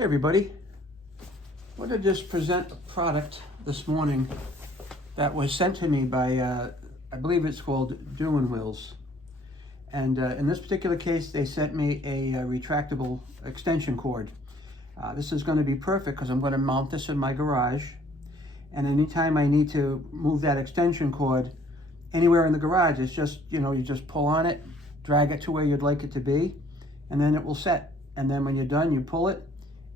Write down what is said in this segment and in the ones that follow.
Hey everybody, I wanted to just present a product this morning that was sent to me by, I believe it's called DEWENWILS. And in this particular case, they sent me a retractable extension cord. This is going to be perfect because I'm going to mount this in my garage. And anytime I need to move that extension cord anywhere in the garage, it's just, you just pull on it, drag it to where you'd like it to be, and then it will set. And then when you're done, you pull it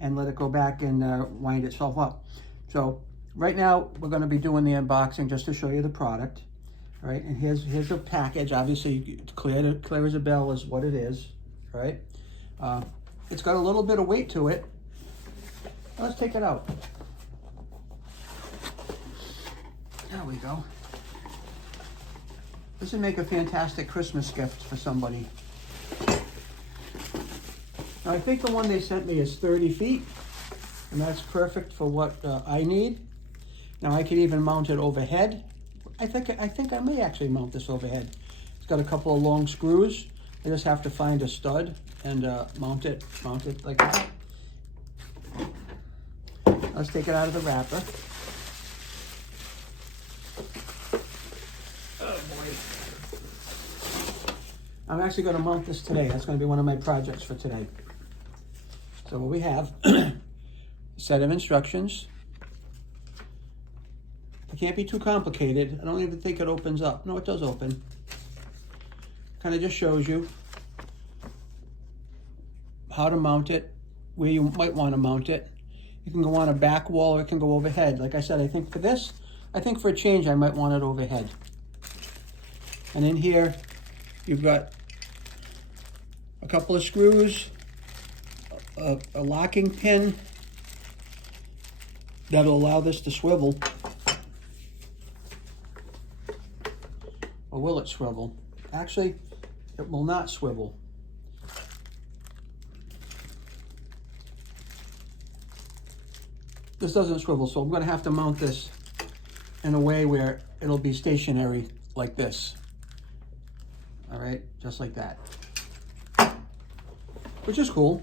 and let it go back and wind itself up. So right now we're going to be doing the unboxing just to show you the product. All right, and here's the package. Obviously, it's clear as a bell is what it is. Right? It's got a little bit of weight to it. Let's take it out. There we go. This would make a fantastic Christmas gift for somebody. Now, I think the one they sent me is 30 feet, and that's perfect for what I need. Now, I can even mount it overhead. I think I may actually mount this overhead. It's got a couple of long screws. I just have to find a stud and mount it like that. Let's take it out of the wrapper. Oh boy. I'm actually going to mount this today. That's going to be one of my projects for today. So what we have, a set of instructions. It can't be too complicated. I don't even think it opens up. No, it does open. Kind of just shows you how to mount it, where you might want to mount it. You can go on a back wall or it can go overhead. Like I said, I think for a change, I might want it overhead. And in here, you've got a couple of screws, a locking pin that'll allow this to swivel. Or will it swivel? Actually, it will not swivel. This doesn't swivel, so I'm going to have to mount this in a way where it'll be stationary like this. All right, just like that. Which is cool.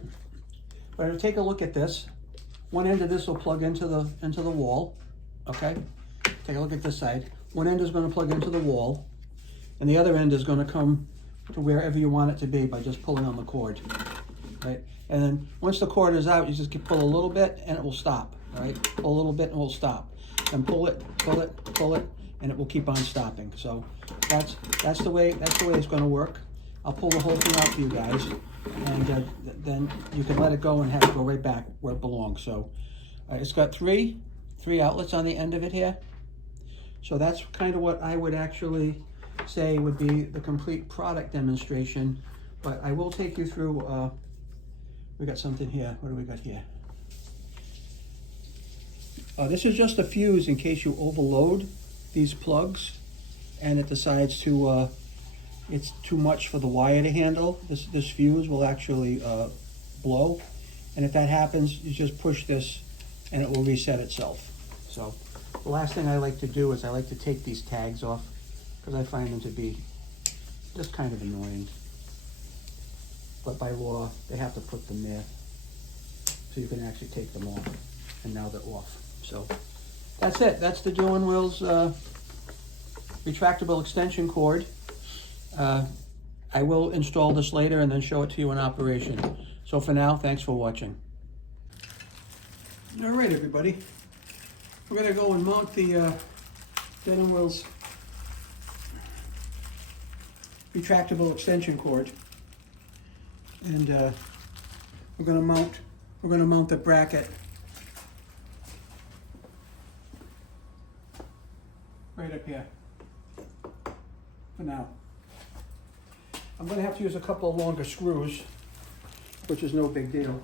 But take a look at this. One end of this will plug into the wall. Okay? Take a look at this side. One end is going to plug into the wall, and the other end is going to come to wherever you want it to be by just pulling on the cord. Right? And then once the cord is out, you just pull a little bit and it will stop. Right? Pull a little bit and it will stop. Then pull it, and it will keep on stopping. So that's the way it's going to work. I'll pull the whole thing out for you guys, and then you can let it go and have it go right back where it belongs. So it's got three outlets on the end of it here. So that's kind of what I would actually say would be the complete product demonstration. But I will take you through, we got something here. What do we got here? This is just a fuse in case you overload these plugs and it decides to, it's too much for the wire to handle. This fuse will actually blow. And if that happens, you just push this and it will reset itself. So the last thing I like to do is I like to take these tags off because I find them to be just kind of annoying. But by law, they have to put them there so you can actually take them off. And now they're off. So that's it. That's the DEWENWILS retractable extension cord. I will install this later and then show it to you in operation. So for now, thanks for watching. All right, everybody. We're going to go and mount the DEWENWILS retractable extension cord. And we're going to mount the bracket right up here for now. I'm going to have to use a couple of longer screws, which is no big deal.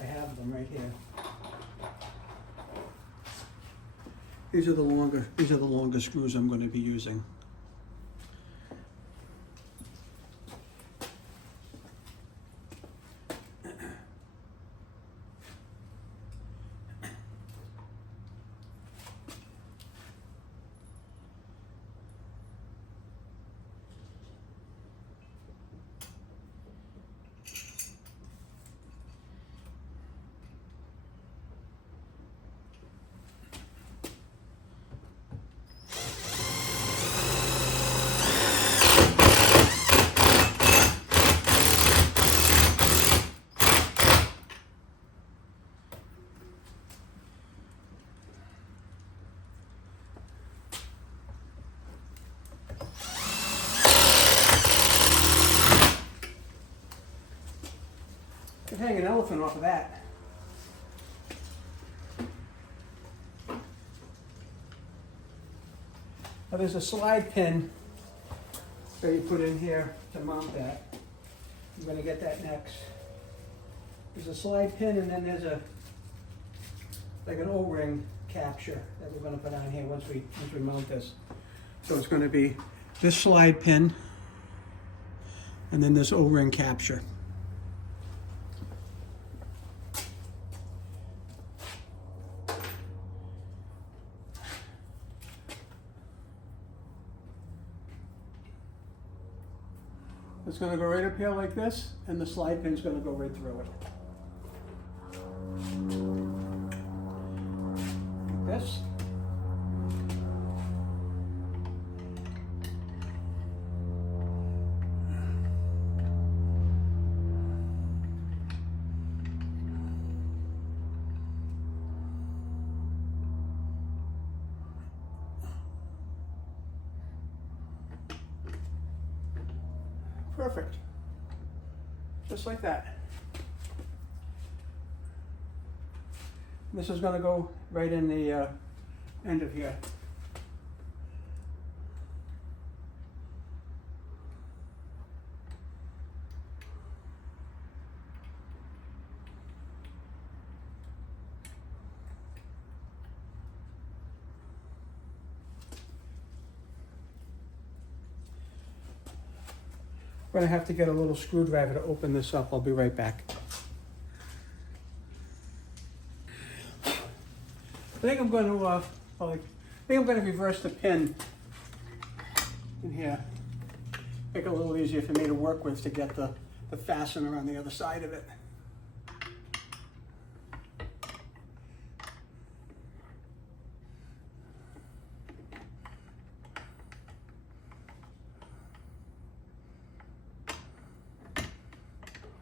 I have them right here. These are the longer screws I'm going to be using. Could hang an elephant off of that. Now there's a slide pin that you put in here to mount that. I'm going to get that next. There's a slide pin, and then there's like an O-ring capture that we're going to put on here once we mount this. So it's going to be this slide pin and then this O-ring capture. It's going to go right up here like this, and the slide pin's going to go right through it. Like this. Perfect. Just like that. This is going to go right in the end of here. I'm going to have to get a little screwdriver to open this up. I'll be right back. I think I'm going to reverse the pin in here. Make it a little easier for me to work with to get the fastener on the other side of it.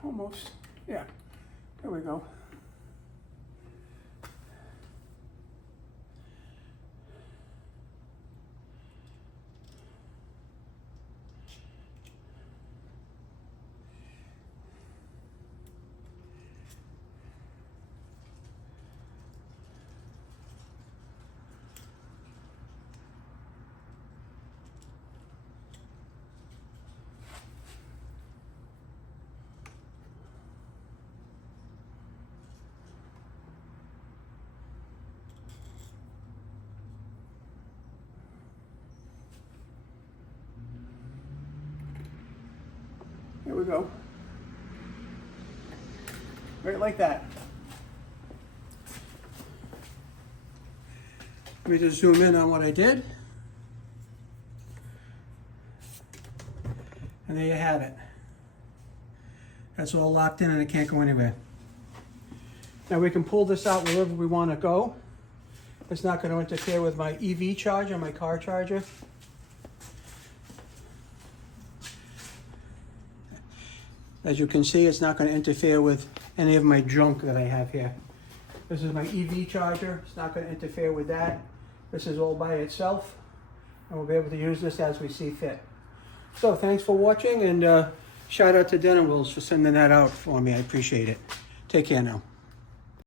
Almost, yeah, there we go. There we go. Right like that. Let me just zoom in on what I did. And there you have it. That's all locked in and it can't go anywhere. Now we can pull this out wherever we want to go. It's not going to interfere with my EV charger, my car charger. As you can see, it's not going to interfere with any of my junk that I have here. This is my EV charger. It's not going to interfere with that. This is all by itself, and we'll be able to use this as we see fit. So thanks for watching, and shout out to DEWENWILS for sending that out for me. I appreciate it. Take care now.